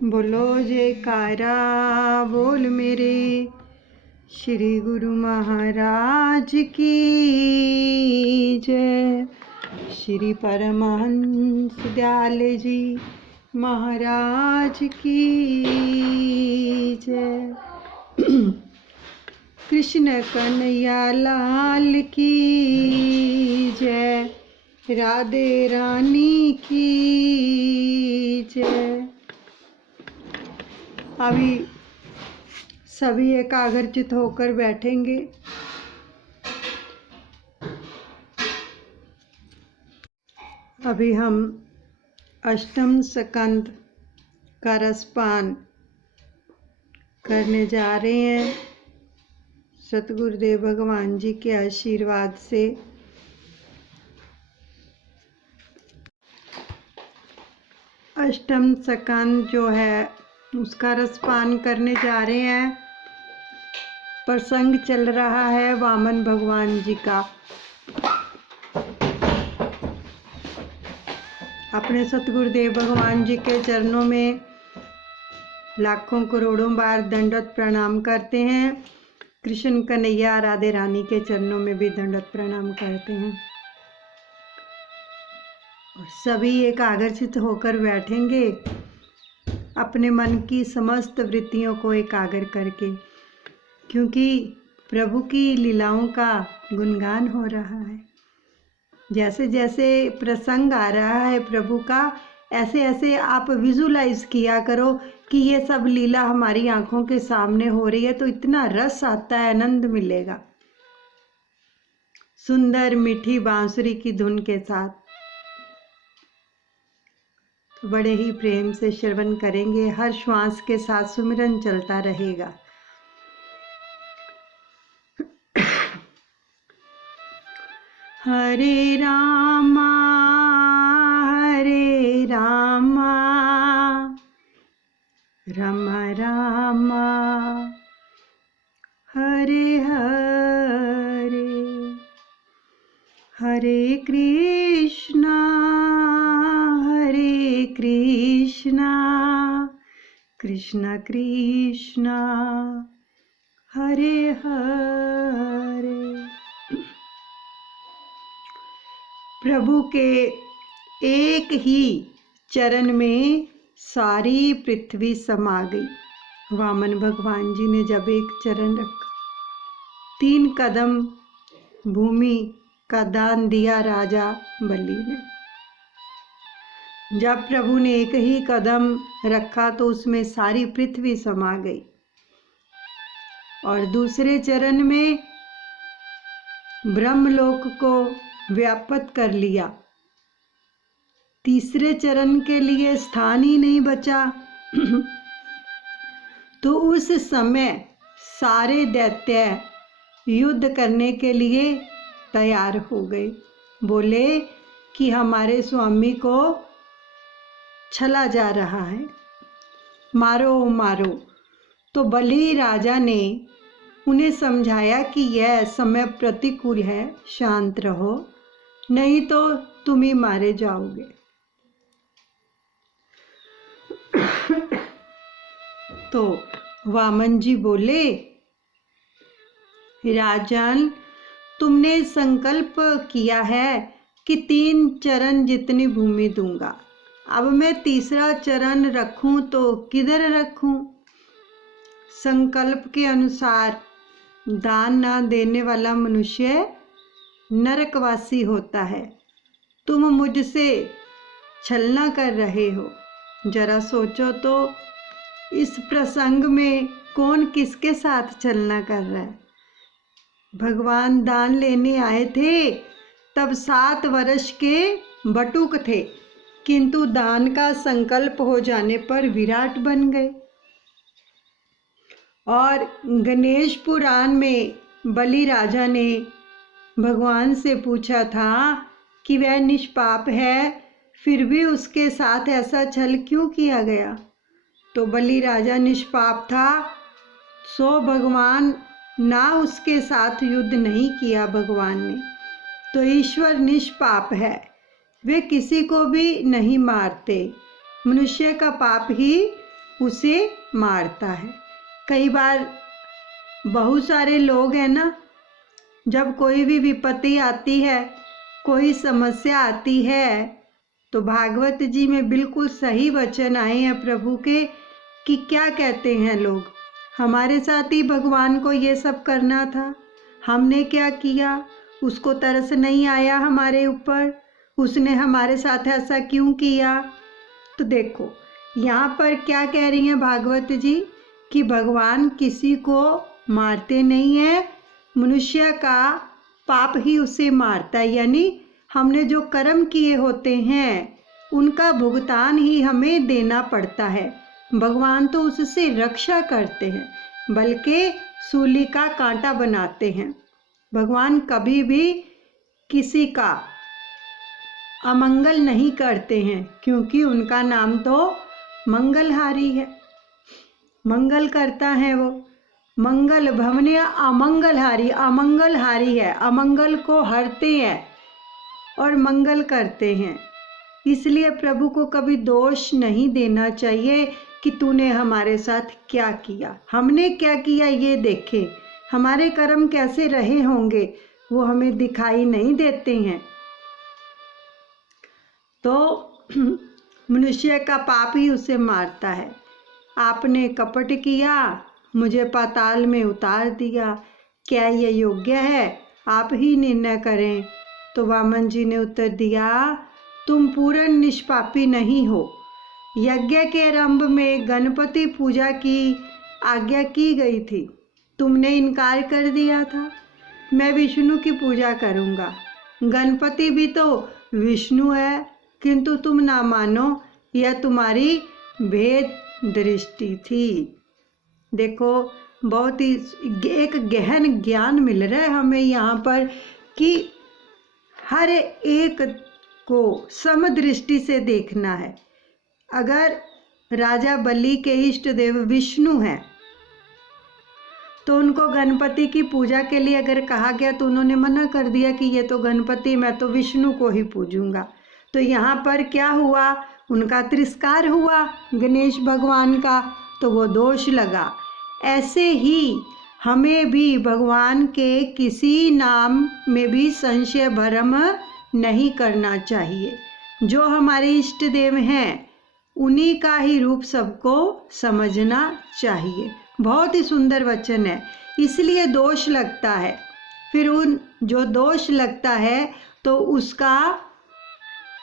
बोलो जयकारा बोल मेरे श्री गुरु महाराज की जय। श्री परमहंस दयाल जी महाराज की जय। कृष्ण कन्हैया लाल की जय। राधे रानी की जय। अभी सभी एकाग्रचित होकर बैठेंगे। अभी हम अष्टम स्कंद का रसपान करने जा रहे हैं सतगुरुदेव भगवान जी के आशीर्वाद से। अष्टम स्कंद जो है उसका रसपान करने जा रहे हैं। प्रसंग चल रहा है वामन भगवान जी का। अपने सतगुरुदेव भगवान जी के चरणों में लाखों करोड़ों बार दंडवत प्रणाम करते हैं। कृष्ण कन्हैया राधे रानी के चरणों में भी दंडवत प्रणाम करते हैं। सभी एकाग्रचित होकर बैठेंगे अपने मन की समस्त वृत्तियों को एकाग्र करके, क्योंकि प्रभु की लीलाओं का गुणगान हो रहा है। जैसे जैसे प्रसंग आ रहा है प्रभु का, ऐसे ऐसे आप विजुलाइज किया करो कि ये सब लीला हमारी आंखों के सामने हो रही है, तो इतना रस आता है, आनंद मिलेगा। सुंदर मीठी बांसुरी की धुन के साथ बड़े ही प्रेम से श्रवण करेंगे। हर श्वास के साथ सुमिरन चलता रहेगा। हरे रामा राम रामा हरे हरे, हरे कृष्णा कृष्ण कृष्ण हरे हरे। प्रभु के एक ही चरण में सारी पृथ्वी समा गई। वामन भगवान जी ने जब एक चरण रखा, 3 कदम भूमि का दान दिया राजा बलि ने। जब प्रभु ने एक ही कदम रखा तो उसमें सारी पृथ्वी समा गई। और दूसरे चरण में ब्रह्मलोक को व्याप्त कर लिया। तीसरे चरण के लिए स्थान ही नहीं बचा। तो उस समय सारे दैत्य युद्ध करने के लिए तैयार हो गए। बोले कि हमारे स्वामी को छला जा रहा है, मारो मारो। तो बलि राजा ने उन्हें समझाया कि यह समय प्रतिकूल है, शांत रहो, नहीं तो तुम ही मारे जाओगे। तो वामन जी बोले, राजन, तुमने संकल्प किया है कि 3 चरण जितनी भूमि दूंगा। अब मैं तीसरा चरण रखूं तो किधर रखूं? संकल्प के अनुसार दान ना देने वाला मनुष्य नरकवासी होता है। तुम मुझसे छलना कर रहे हो। जरा सोचो तो, इस प्रसंग में कौन किसके साथ छलना कर रहा है? भगवान दान लेने आए थे तब 7 वर्ष के बटुक थे, किंतु दान का संकल्प हो जाने पर विराट बन गए। और गणेश पुराण में बलि राजा ने भगवान से पूछा था कि वह निष्पाप है, फिर भी उसके साथ ऐसा छल क्यों किया गया? तो बलि राजा निष्पाप था, सो भगवान ना उसके साथ युद्ध नहीं किया भगवान ने। तो ईश्वर निष्पाप है, वे किसी को भी नहीं मारते। मनुष्य का पाप ही उसे मारता है। कई बार बहुत सारे लोग हैं ना, जब कोई भी विपत्ति आती है, कोई समस्या आती है, तो भागवत जी में बिल्कुल सही वचन आए हैं प्रभु के कि क्या कहते हैं लोग, हमारे साथ ही भगवान को ये सब करना था, हमने क्या किया, उसको तरस नहीं आया हमारे ऊपर, उसने हमारे साथ ऐसा क्यों किया। तो देखो यहाँ पर क्या कह रही हैं भागवत जी कि भगवान किसी को मारते नहीं है, मनुष्य का पाप ही उसे मारता है। यानी हमने जो कर्म किए होते हैं उनका भुगतान ही हमें देना पड़ता है। भगवान तो उससे रक्षा करते हैं, बल्कि सूली का कांटा बनाते हैं। भगवान कभी भी किसी का अमंगल नहीं करते हैं, क्योंकि उनका नाम तो मंगलहारी है, मंगल करता है वो। मंगल भवने अमंगलहारी, अमंगलहारी है, अमंगल को हरते हैं और मंगल करते हैं। इसलिए प्रभु को कभी दोष नहीं देना चाहिए कि तूने हमारे साथ क्या किया, हमने क्या किया ये देखे, हमारे कर्म कैसे रहे होंगे वो हमें दिखाई नहीं देते हैं। तो मनुष्य का पाप ही उसे मारता है। आपने कपट किया, मुझे पाताल में उतार दिया, क्या ये योग्य है, आप ही निर्णय करें। तो वामन जी ने उत्तर दिया, तुम पूर्ण निष्पापी नहीं हो। यज्ञ के आरंभ में गणपति पूजा की आज्ञा की गई थी, तुमने इनकार कर दिया था। मैं विष्णु की पूजा करूँगा, गणपति भी तो विष्णु है, किंतु तुम ना मानो, यह तुम्हारी भेद दृष्टि थी। देखो बहुत ही एक गहन ज्ञान मिल रहा है हमें यहाँ पर कि हर एक को समदृष्टि से देखना है। अगर राजा बलि के इष्ट देव विष्णु हैं तो उनको गणपति की पूजा के लिए अगर कहा गया तो उन्होंने मना कर दिया कि ये तो गणपति, मैं तो विष्णु को ही पूजूंगा। तो यहाँ पर क्या हुआ, उनका तिरस्कार हुआ गणेश भगवान का, तो वो दोष लगा। ऐसे ही हमें भी भगवान के किसी नाम में भी संशय भ्रम नहीं करना चाहिए। जो हमारे इष्ट देव हैं उन्हीं का ही रूप सबको समझना चाहिए। बहुत ही सुंदर वचन है, इसलिए दोष लगता है। फिर उन जो दोष लगता है तो उसका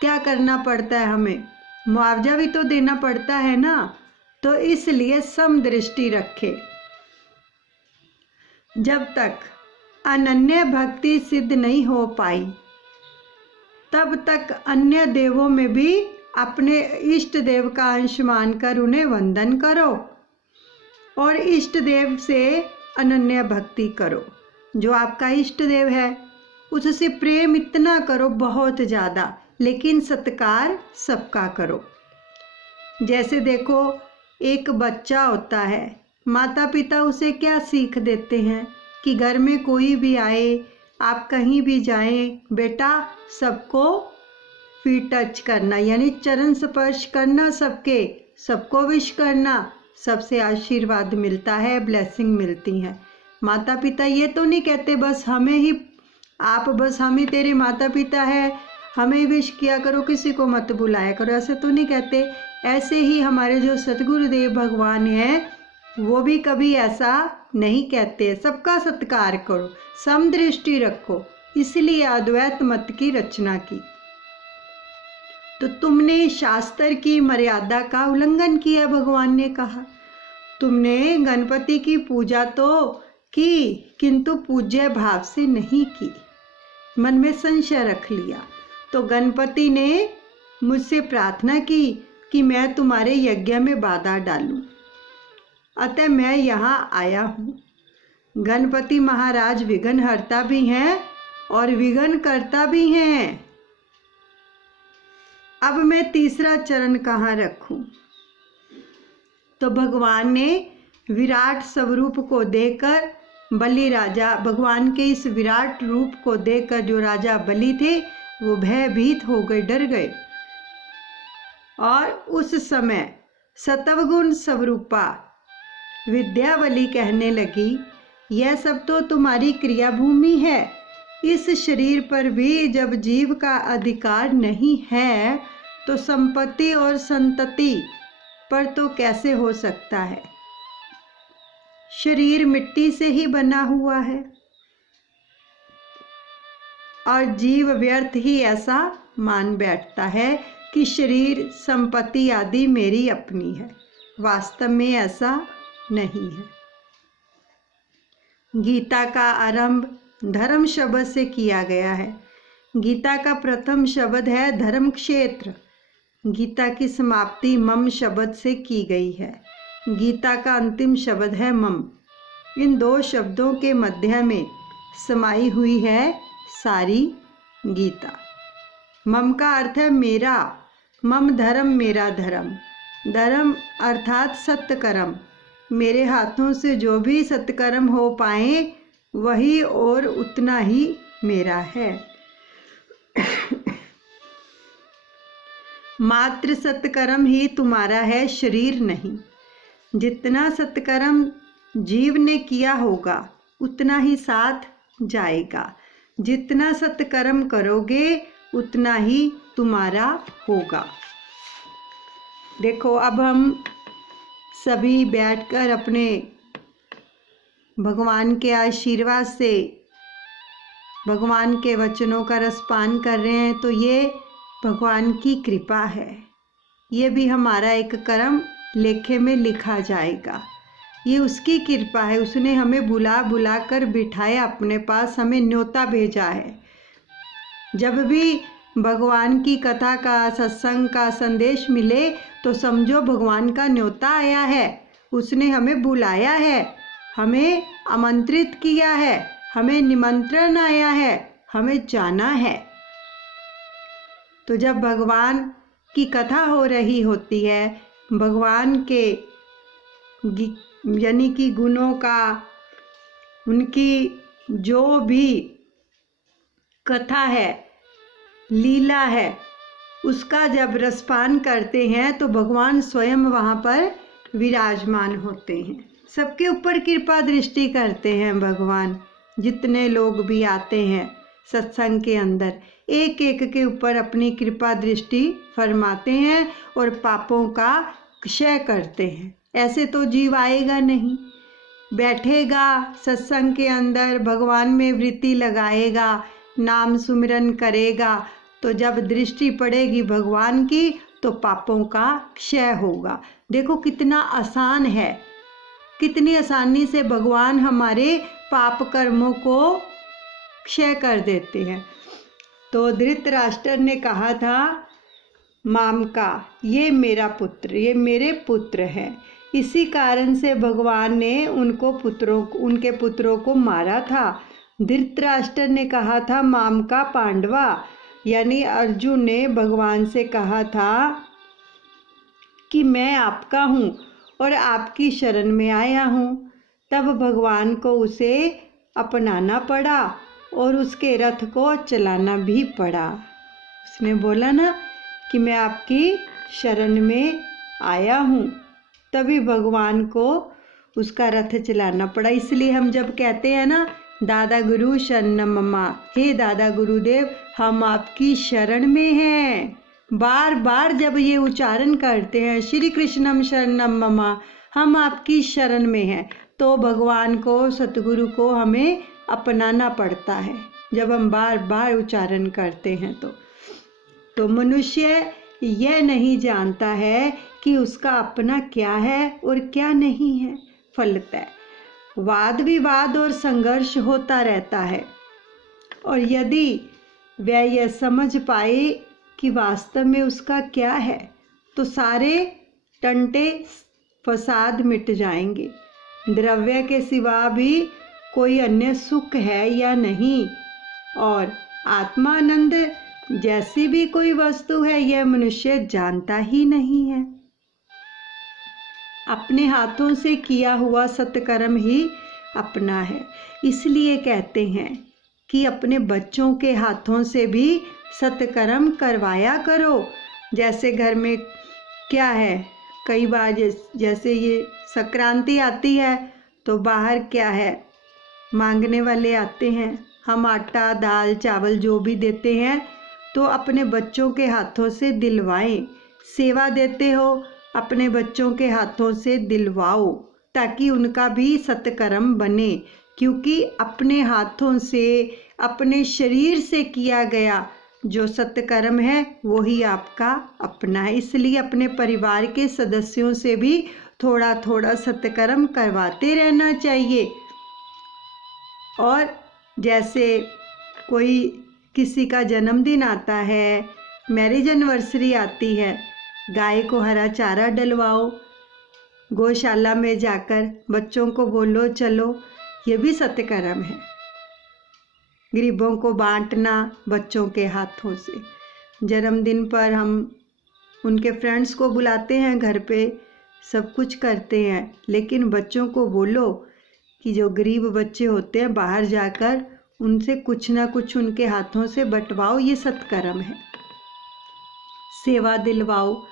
क्या करना पड़ता है, हमें मुआवजा भी तो देना पड़ता है ना। तो इसलिए समदृष्टि रखे। जब तक अनन्य भक्ति सिद्ध नहीं हो पाई तब तक अन्य देवों में भी अपने इष्ट देव का अंश मानकर उन्हें वंदन करो और इष्ट देव से अनन्य भक्ति करो। जो आपका इष्ट देव है उससे प्रेम इतना करो बहुत ज़्यादा, लेकिन सत्कार सबका करो। जैसे देखो एक बच्चा होता है, माता पिता उसे क्या सीख देते हैं कि घर में कोई भी आए, आप कहीं भी जाएं, बेटा सबको फीट टच करना, यानी चरण स्पर्श करना, सबको विश करना, सबसे आशीर्वाद मिलता है, ब्लेसिंग मिलती है। माता पिता ये तो नहीं कहते बस हमें ही, आप बस हम ही तेरे माता पिता है, हमें विश किया करो, किसी को मत बुलाया करो, ऐसे तो नहीं कहते। ऐसे ही हमारे जो सतगुरुदेव भगवान हैं वो भी कभी ऐसा नहीं कहते। सबका सत्कार करो, समदृष्टि रखो, इसलिए अद्वैत मत की रचना की। तो तुमने शास्त्र की मर्यादा का उल्लंघन किया, भगवान ने कहा। तुमने गणपति की पूजा तो की किंतु पूज्य भाव से नहीं की, मन में संशय रख लिया। तो गणपति ने मुझसे प्रार्थना की कि मैं तुम्हारे यज्ञ में बाधा डालूं, अतः मैं यहाँ आया हूँ। गणपति महाराज विघ्नहर्ता भी हैं और विघ्न करता भी हैं। अब मैं तीसरा चरण कहाँ रखूं? तो भगवान ने विराट स्वरूप को देखकर बलि राजा, भगवान के इस विराट रूप को देखकर जो राजा बलि थे वो भयभीत हो गए, डर गए। और उस समय सतवगुण स्वरूपा विद्यावली कहने लगी, यह सब तो तुम्हारी क्रिया भूमि है। इस शरीर पर भी जब जीव का अधिकार नहीं है तो संपत्ति और संतति पर तो कैसे हो सकता है। शरीर मिट्टी से ही बना हुआ है और जीव व्यर्थ ही ऐसा मान बैठता है कि शरीर संपत्ति आदि मेरी अपनी है। वास्तव में ऐसा नहीं है। गीता का आरंभ धर्म शब्द से किया गया है। गीता का प्रथम शब्द है धर्म क्षेत्र। गीता की समाप्ति मम शब्द से की गई है। गीता का अंतिम शब्द है मम। इन दो शब्दों के मध्य में समाई हुई है सारी गीता। मम का अर्थ है मेरा। मम धर्म मेरा धर्म। धर्म अर्थात सत्कर्म। मेरे हाथों से जो भी सत्कर्म हो पाए वही और उतना ही मेरा है। मात्र सत्कर्म ही तुम्हारा है, शरीर नहीं। जितना सत्कर्म जीव ने किया होगा उतना ही साथ जाएगा। जितना सत्कर्म करोगे उतना ही तुम्हारा होगा। देखो, अब हम सभी बैठकर अपने भगवान के आशीर्वाद से भगवान के वचनों का रसपान कर रहे हैं, तो ये भगवान की कृपा है। ये भी हमारा एक कर्म लेखे में लिखा जाएगा। ये उसकी कृपा है। उसने हमें बुला बुला कर बिठाया अपने पास, हमें न्योता भेजा है। जब भी भगवान की कथा का, सत्संग का संदेश मिले तो समझो भगवान का न्योता आया है। उसने हमें बुलाया है, हमें आमंत्रित किया है, हमें निमंत्रण आया है, हमें जाना है। तो जब भगवान की कथा हो रही होती है, भगवान के यानी कि गुणों का, उनकी जो भी कथा है, लीला है, उसका जब रसपान करते हैं तो भगवान स्वयं वहाँ पर विराजमान होते हैं। सबके ऊपर कृपा दृष्टि करते हैं भगवान। जितने लोग भी आते हैं सत्संग के अंदर, एक एक के ऊपर अपनी कृपा दृष्टि फरमाते हैं और पापों का क्षय करते हैं। ऐसे तो जीव आएगा नहीं, बैठेगा सत्संग के अंदर, भगवान में वृत्ति लगाएगा, नाम सुमिरन करेगा, तो जब दृष्टि पड़ेगी भगवान की तो पापों का क्षय होगा। देखो कितना आसान है, कितनी आसानी से भगवान हमारे पाप कर्मों को क्षय कर देते हैं। तो धृतराष्ट्र ने कहा था माम का, ये मेरा पुत्र, ये मेरे पुत्र है। इसी कारण से भगवान ने उनके पुत्रों को मारा था। धृतराष्ट्र ने कहा था माम का पांडवा, यानी अर्जुन ने भगवान से कहा था कि मैं आपका हूँ और आपकी शरण में आया हूँ। तब भगवान को उसे अपनाना पड़ा और उसके रथ को चलाना भी पड़ा। उसने बोला ना कि मैं आपकी शरण में आया हूँ, तभी भगवान को उसका रथ चलाना पड़ा। इसलिए हम जब कहते हैं ना दादा गुरु शरणम ममा, हे दादा गुरुदेव हम आपकी शरण में हैं, बार बार जब ये उच्चारण करते हैं श्री कृष्णम शरणम ममा, हम आपकी शरण में हैं, तो भगवान को, सतगुरु को हमें अपनाना पड़ता है। जब हम बार बार उच्चारण करते हैं तो मनुष्य यह नहीं जानता है कि उसका अपना क्या है और क्या नहीं है। फलतः वाद विवाद और संघर्ष होता रहता है, और यदि वह यह समझ पाए कि वास्तव में उसका क्या है तो सारे टंटे फसाद मिट जाएंगे। द्रव्य के सिवा भी कोई अन्य सुख है या नहीं, और आत्मानंद जैसी भी कोई वस्तु है यह मनुष्य जानता ही नहीं है। अपने हाथों से किया हुआ सत्कर्म ही अपना है। इसलिए कहते हैं कि अपने बच्चों के हाथों से भी सत्कर्म करवाया करो। जैसे घर में क्या है, कई बार जैसे ये संक्रांति आती है तो बाहर क्या है, मांगने वाले आते हैं, हम आटा दाल चावल जो भी देते हैं तो अपने बच्चों के हाथों से दिलवाएं। सेवा देते हो अपने बच्चों के हाथों से दिलवाओ ताकि उनका भी सत्कर्म बने, क्योंकि अपने हाथों से अपने शरीर से किया गया जो सत्कर्म है वही आपका अपना है। इसलिए अपने परिवार के सदस्यों से भी थोड़ा थोड़ा सत्कर्म करवाते रहना चाहिए। और जैसे कोई किसी का जन्मदिन आता है, मैरिज एनिवर्सरी आती है, गाय को हरा चारा डलवाओ, गौशाला में जाकर बच्चों को बोलो चलो, ये भी सत्कर्म है। गरीबों को बांटना बच्चों के हाथों से। जन्मदिन पर हम उनके फ्रेंड्स को बुलाते हैं, घर पे सब कुछ करते हैं, लेकिन बच्चों को बोलो कि जो गरीब बच्चे होते हैं बाहर जाकर उनसे कुछ ना कुछ उनके हाथों से बंटवाओ, ये सत्कर्म है। सेवा दिलवाओ,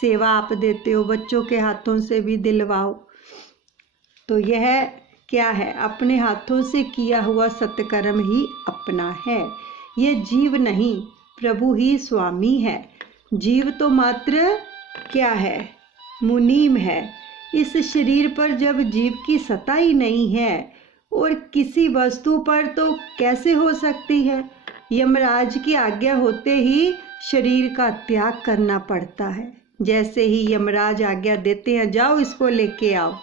सेवा आप देते हो बच्चों के हाथों से भी दिलवाओ। तो यह क्या है, अपने हाथों से किया हुआ सत्कर्म ही अपना है। यह जीव नहीं, प्रभु ही स्वामी है। जीव तो मात्र क्या है, मुनीम है। इस शरीर पर जब जीव की सत्ता ही नहीं है और किसी वस्तु पर तो कैसे हो सकती है। यमराज की आज्ञा होते ही शरीर का त्याग करना पड़ता है। जैसे ही यमराज आज्ञा देते हैं जाओ इसको लेके आओ,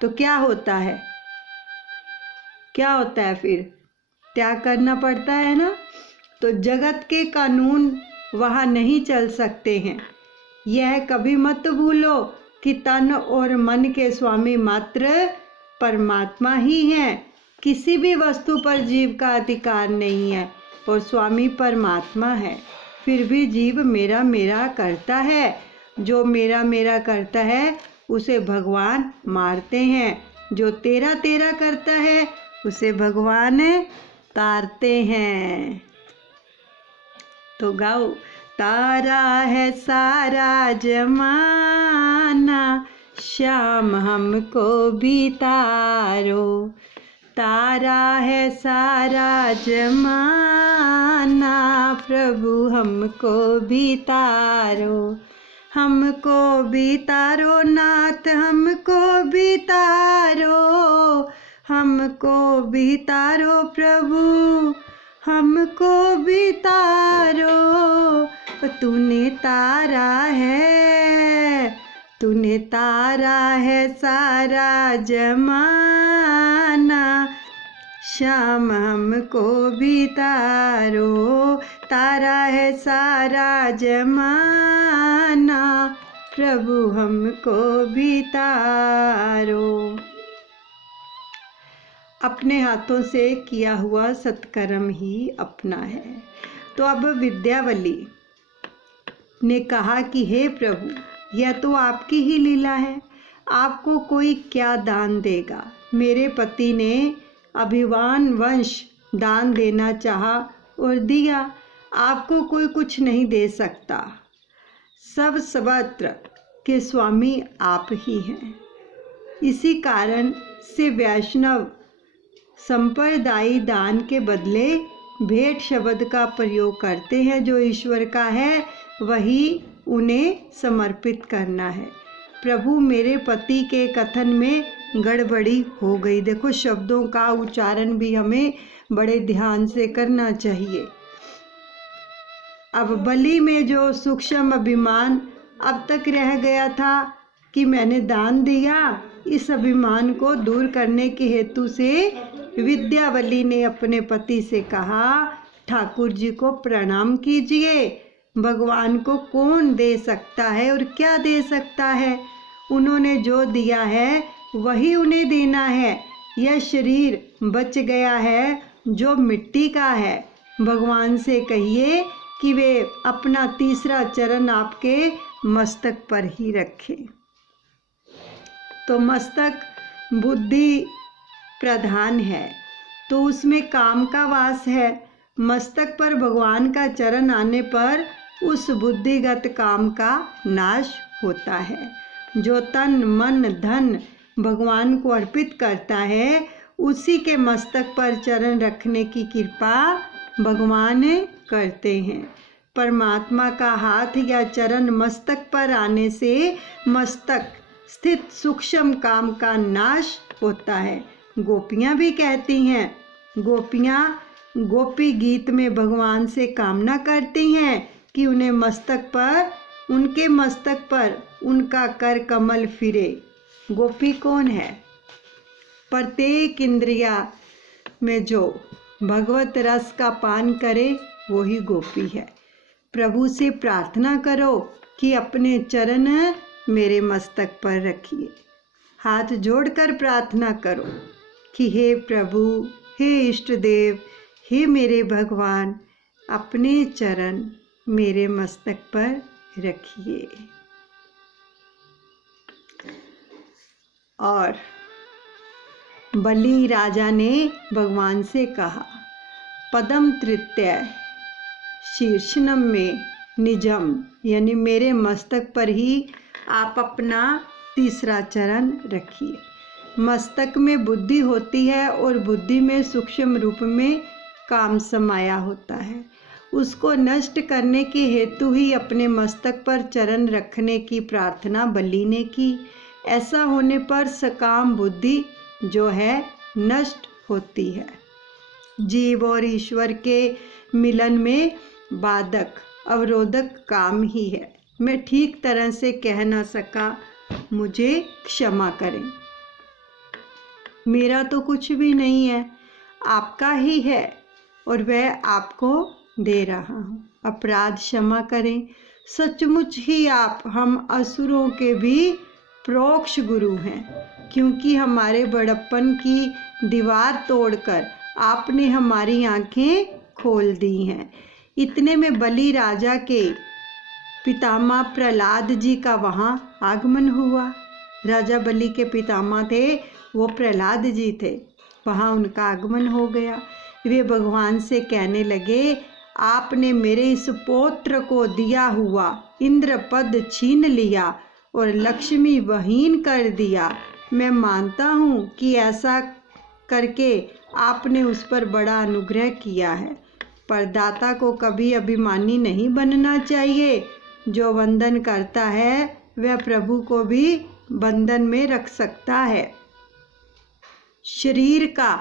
तो क्या होता है, क्या होता है, फिर त्याग करना पड़ता है ना। तो जगत के कानून वहाँ नहीं चल सकते हैं। यह कभी मत भूलो कि तन और मन के स्वामी मात्र परमात्मा ही हैं। किसी भी वस्तु पर जीव का अधिकार नहीं है और स्वामी परमात्मा है। फिर भी जीव मेरा मेरा करता है। जो मेरा मेरा करता है उसे भगवान मारते हैं, जो तेरा तेरा करता है उसे भगवान तारते हैं। तो गाओ, तारा है सारा जमाना, श्याम हमको भी तारो। तारा है सारा जमाना, प्रभु हमको भी तारो। हमको भी तारो नाथ, हमको भी तारो। हमको भी तारो प्रभु, हमको भी तारो। तूने तारा है, तूने तारा है सारा जमाना, श्याम हमको भी तारो। तारा है सारा जमाना, प्रभु हमको भी तारो। अपने हाथों से किया हुआ सत्कर्म ही अपना है। तो अब विद्यावली ने कहा कि हे प्रभु, यह तो आपकी ही लीला है, आपको कोई क्या दान देगा। मेरे पति ने अभिमान वंश दान देना चाहा और दिया, आपको कोई कुछ नहीं दे सकता। सब सर्वत्र के स्वामी आप ही हैं। इसी कारण से वैष्णव संप्रदायी दान के बदले भेंट शब्द का प्रयोग करते हैं। जो ईश्वर का है वही उन्हें समर्पित करना है। प्रभु, मेरे पति के कथन में गड़बड़ी हो गई। देखो, शब्दों का उच्चारण भी हमें बड़े ध्यान से करना चाहिए। अब बलि में जो सूक्ष्म अभिमान अब तक रह गया था कि मैंने दान दिया, इस अभिमान को दूर करने के हेतु से विद्यावली ने अपने पति से कहा, ठाकुर जी को प्रणाम कीजिए। भगवान को कौन दे सकता है और क्या दे सकता है। उन्होंने जो दिया है वही उन्हें देना है। यह शरीर बच गया है जो मिट्टी का है। भगवान से कहिए कि वे अपना तीसरा चरण आपके मस्तक पर ही रखें। तो मस्तक बुद्धि प्रधान है, तो उसमें काम का वास है। मस्तक पर भगवान का चरण आने पर उस बुद्धिगत काम का नाश होता है। जो तन मन धन भगवान को अर्पित करता है, उसी के मस्तक पर चरण रखने की कृपा भगवान करते हैं। परमात्मा का हाथ या चरण मस्तक पर आने से मस्तक स्थित सूक्ष्म काम का नाश होता है। गोपियाँ भी कहती हैं, गोपियाँ गोपी गीत में भगवान से कामना करती हैं कि उनके मस्तक पर उनका कर कमल फिरे। गोपी कौन है? प्रत्येक इंद्रिया में जो भगवत रस का पान करे वही गोपी है। प्रभु से प्रार्थना करो कि अपने चरण मेरे मस्तक पर रखिए। हाथ जोड़कर प्रार्थना करो कि हे प्रभु, हे इष्ट देव, हे मेरे भगवान, अपने चरण मेरे मस्तक पर रखिए। और बलि राजा ने भगवान से कहा, पदम तृतीय शीर्षनम में निजम, यानी मेरे मस्तक पर ही आप अपना तीसरा चरण रखिए। मस्तक में बुद्धि होती है और बुद्धि में सूक्ष्म रूप में काम समाया होता है। उसको नष्ट करने के हेतु ही अपने मस्तक पर चरण रखने की प्रार्थना बलि ने की। ऐसा होने पर सकाम बुद्धि जो है नष्ट होती है। जीव और ईश्वर के मिलन में बाधक अवरोधक काम ही है। मैं ठीक तरह से कह ना सका, मुझे क्षमा करें। मेरा तो कुछ भी नहीं है, आपका ही है और वह आपको दे रहा हूँ। अपराध क्षमा करें। सचमुच ही आप हम असुरों के भी प्रोक्ष गुरु हैं, क्योंकि हमारे बड़प्पन की दीवार तोड़कर आपने हमारी आंखें खोल दी हैं। इतने में बलि राजा के पितामह प्रहलाद जी का वहाँ आगमन हुआ। राजा बलि के पितामह थे, वो प्रहलाद जी थे। वहाँ उनका आगमन हो गया। वे भगवान से कहने लगे, आपने मेरे इस पौत्र को दिया हुआ इंद्र पद छीन लिया और लक्ष्मी वहीन कर दिया। मैं मानता हूँ कि ऐसा करके आपने उस पर बड़ा अनुग्रह किया है, पर दाता को कभी अभिमानी नहीं बनना चाहिए। जो वंदन करता है वह प्रभु को भी बंधन में रख सकता है। शरीर का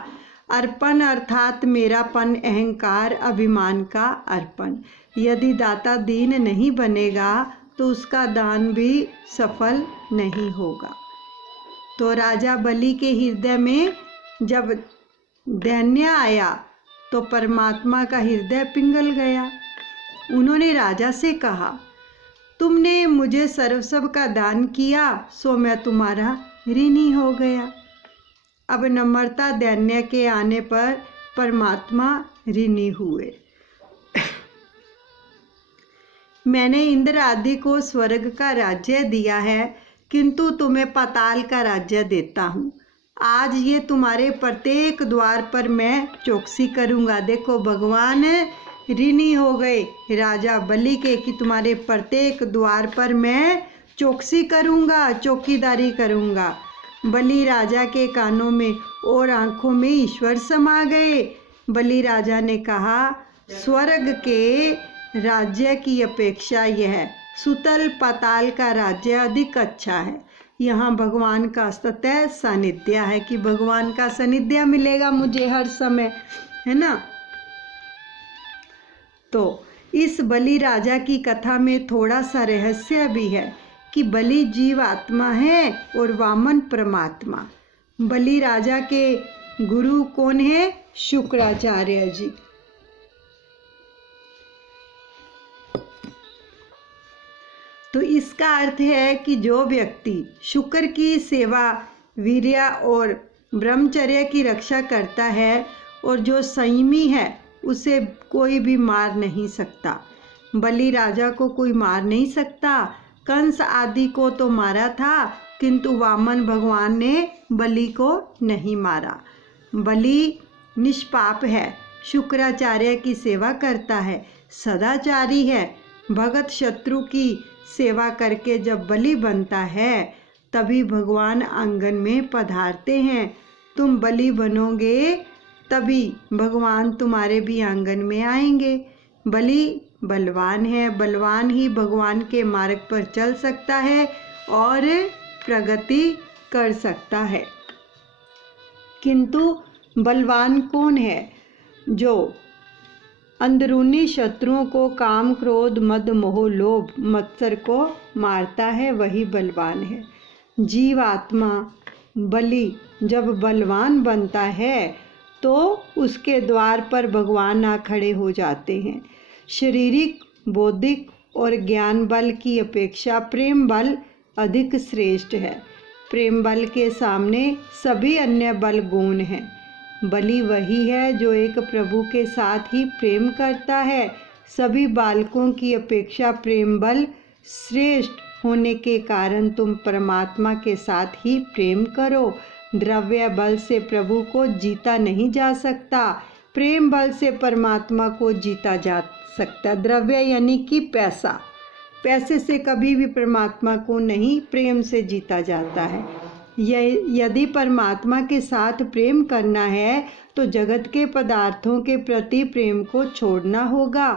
अर्पण अर्थात मेरापन, अहंकार, अभिमान का अर्पण। यदि दाता दीन नहीं बनेगा तो उसका दान भी सफल नहीं होगा। तो राजा बलि के हृदय में जब दैन्य आया तो परमात्मा का हृदय पिघल गया। उन्होंने राजा से कहा, तुमने मुझे सर्वस्व का दान किया, सो मैं तुम्हारा ऋणी हो गया। अब नम्रता दैन्य के आने पर परमात्मा ऋणी हुए। मैंने इंद्र आदि को स्वर्ग का राज्य दिया है, किंतु तुम्हें पाताल का राज्य देता हूँ। आज ये तुम्हारे प्रत्येक द्वार पर मैं चौकसी करूँगा। देखो भगवान ऋणी हो गए राजा बलि के कि तुम्हारे प्रत्येक द्वार पर मैं चौकसी करूँगा, चौकीदारी करूँगा। बलि राजा के कानों में और आँखों में ईश्वर समा गए। बलि राजा ने कहा, स्वर्ग के राज्य की अपेक्षा यह सुतल पाताल का राज्य अधिक अच्छा है। यहाँ भगवान का सतह सानिध्य है कि भगवान का सानिध्य मिलेगा मुझे हर समय, है ना। तो इस बलि राजा की कथा में थोड़ा सा रहस्य भी है कि बलि जीव आत्मा है और वामन परमात्मा। बलि राजा के गुरु कौन है? शुक्राचार्य जी। तो इसका अर्थ है कि जो व्यक्ति शुक्र की सेवा, वीर्य और ब्रह्मचर्य की रक्षा करता है और जो संयमी है उसे कोई भी मार नहीं सकता। बलि राजा को कोई मार नहीं सकता। कंस आदि को तो मारा था, किंतु वामन भगवान ने बलि को नहीं मारा। बलि निष्पाप है, शुक्राचार्य की सेवा करता है, सदाचारी है। भगत शत्रु की सेवा करके जब बलि बनता है तभी भगवान आंगन में पधारते हैं। तुम बलि बनोगे तभी भगवान तुम्हारे भी आंगन में आएंगे। बलि बलवान है, बलवान ही भगवान के मार्ग पर चल सकता है और प्रगति कर सकता है। किंतु बलवान कौन है? जो अंदरूनी शत्रुओं को, काम, क्रोध, मद, मोह, लोभ, मत्सर को मारता है, वही बलवान है। जीवात्मा बलि जब बलवान बनता है तो उसके द्वार पर भगवान आ खड़े हो जाते हैं। शारीरिक, बौद्धिक और ज्ञान बल की अपेक्षा प्रेम बल अधिक श्रेष्ठ है। प्रेम बल के सामने सभी अन्य बल गौण हैं। बलि वही है जो एक प्रभु के साथ ही प्रेम करता है। सभी बालकों की अपेक्षा प्रेम बल श्रेष्ठ होने के कारण तुम परमात्मा के साथ ही प्रेम करो। द्रव्य बल से प्रभु को जीता नहीं जा सकता, प्रेम बल से परमात्मा को जीता जा सकता। द्रव्य यानी कि पैसा, पैसे से कभी भी परमात्मा को नहीं, प्रेम से जीता जाता है। यदि परमात्मा के साथ प्रेम करना है तो जगत के पदार्थों के प्रति प्रेम को छोड़ना होगा।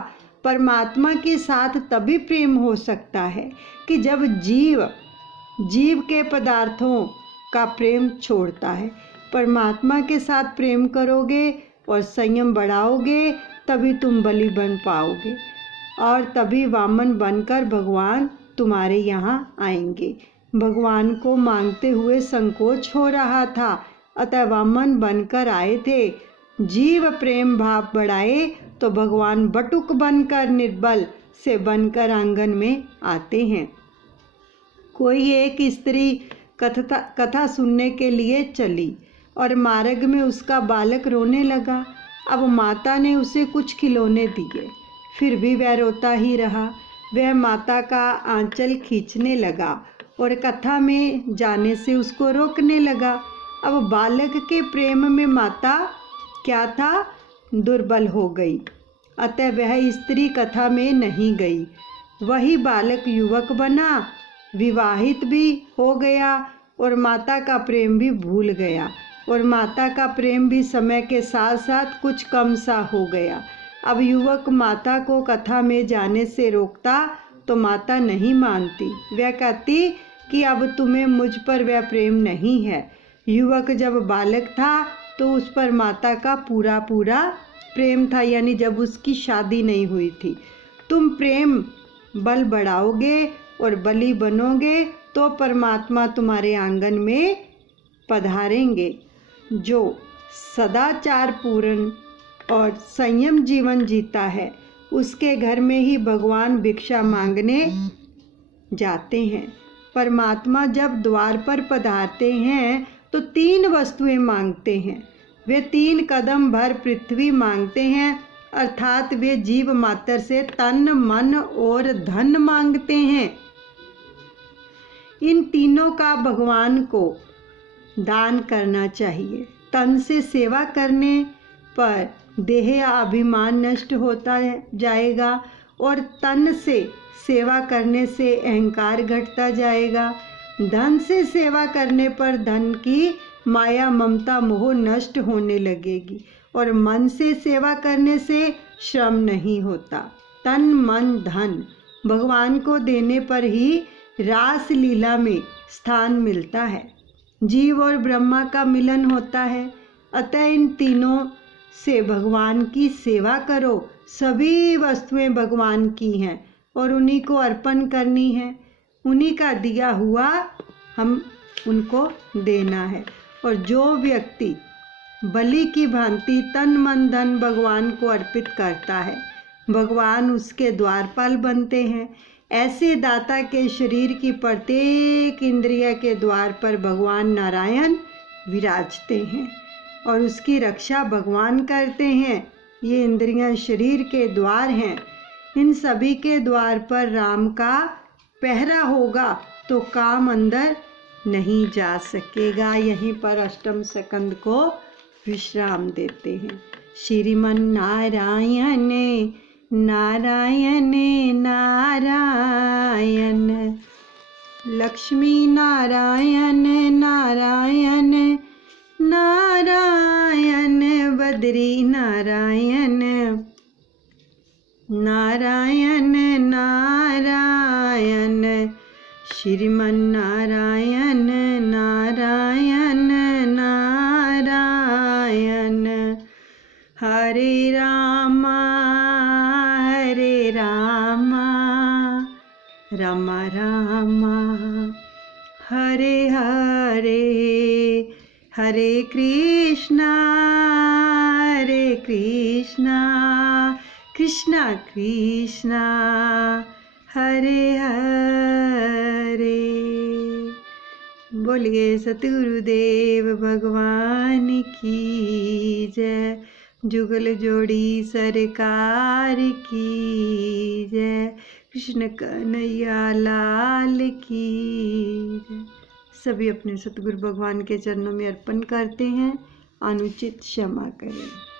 परमात्मा के साथ तभी प्रेम हो सकता है कि जब जीव के पदार्थों का प्रेम छोड़ता है। परमात्मा के साथ प्रेम करोगे और संयम बढ़ाओगे तभी तुम बलि बन पाओगे और तभी वामन बनकर भगवान तुम्हारे यहाँ आएंगे। भगवान को मांगते हुए संकोच हो रहा था, अतः वामन बनकर आए थे। जीव प्रेम भाव बढ़ाए तो भगवान बटुक बनकर, निर्बल से बनकर आंगन में आते हैं। कोई एक स्त्री कथा सुनने के लिए चली और मार्ग में उसका बालक रोने लगा। अब माता ने उसे कुछ खिलौने दिए, फिर भी वह रोता ही रहा। वह माता का आंचल खींचने लगा और कथा में जाने से उसको रोकने लगा। अब बालक के प्रेम में माता क्या था, दुर्बल हो गई, अतः वह स्त्री कथा में नहीं गई। वही बालक युवक बना, विवाहित भी हो गया और माता का प्रेम भी भूल गया और माता का प्रेम भी समय के साथ साथ कुछ कम सा हो गया। अब युवक माता को कथा में जाने से रोकता तो माता नहीं मानती। वह कहती कि अब तुम्हें मुझ पर वह प्रेम नहीं है। युवक जब बालक था तो उस पर माता का पूरा प्रेम था, यानी जब उसकी शादी नहीं हुई थी। तुम प्रेम बल बढ़ाओगे और बलि बनोगे तो परमात्मा तुम्हारे आंगन में पधारेंगे। जो सदाचार पूर्ण और संयम जीवन जीता है उसके घर में ही भगवान भिक्षा मांगने जाते हैं। परमात्मा जब द्वार पर पधारते हैं तो 3 वस्तुएं मांगते हैं। वे 3 कदम भर पृथ्वी मांगते हैं, अर्थात वे जीव मात्र से तन, मन और धन मांगते हैं। इन तीनों का भगवान को दान करना चाहिए। तन से सेवा करने पर देह या अभिमान नष्ट होता जाएगा और तन से सेवा करने से अहंकार घटता जाएगा। धन से सेवा करने पर धन की माया, ममता, मोह नष्ट होने लगेगी और मन से सेवा करने से श्रम नहीं होता। तन, मन, धन भगवान को देने पर ही रास लीला में स्थान मिलता है, जीव और ब्रह्मा का मिलन होता है। अतः इन तीनों से भगवान की सेवा करो। सभी वस्तुएं भगवान की हैं और उन्हीं को अर्पण करनी है। उन्हीं का दिया हुआ हम उनको देना है। और जो व्यक्ति बलि की भांति तन, मन, धन भगवान को अर्पित करता है, भगवान उसके द्वारपाल बनते हैं। ऐसे दाता के शरीर की प्रत्येक इंद्रिय के द्वार पर भगवान नारायण विराजते हैं और उसकी रक्षा भगवान करते हैं। ये इंद्रियां शरीर के द्वार हैं। इन सभी के द्वार पर राम का पहरा होगा तो काम अंदर नहीं जा सकेगा। यहीं पर अष्टम स्कंद को विश्राम देते हैं। श्रीमन नारायण नारायण नारायण। लक्ष्मी नारायण नारायण नारायण, बद्री नारायण नारायण नारायण, श्रीमन नारायण नारायण नारायण। हरे रामा रामा रामा हरे हरे, हरे कृष्णा कृष्णा कृष्णा हरे हरे। बोलिए सतगुरुदेव भगवान की जय, जुगल जोड़ी सरकार की जय, कृष्ण कन्हैया लाल की जय। सभी अपने सतगुरु भगवान के चरणों में अर्पण करते हैं, अनुचित क्षमा करें।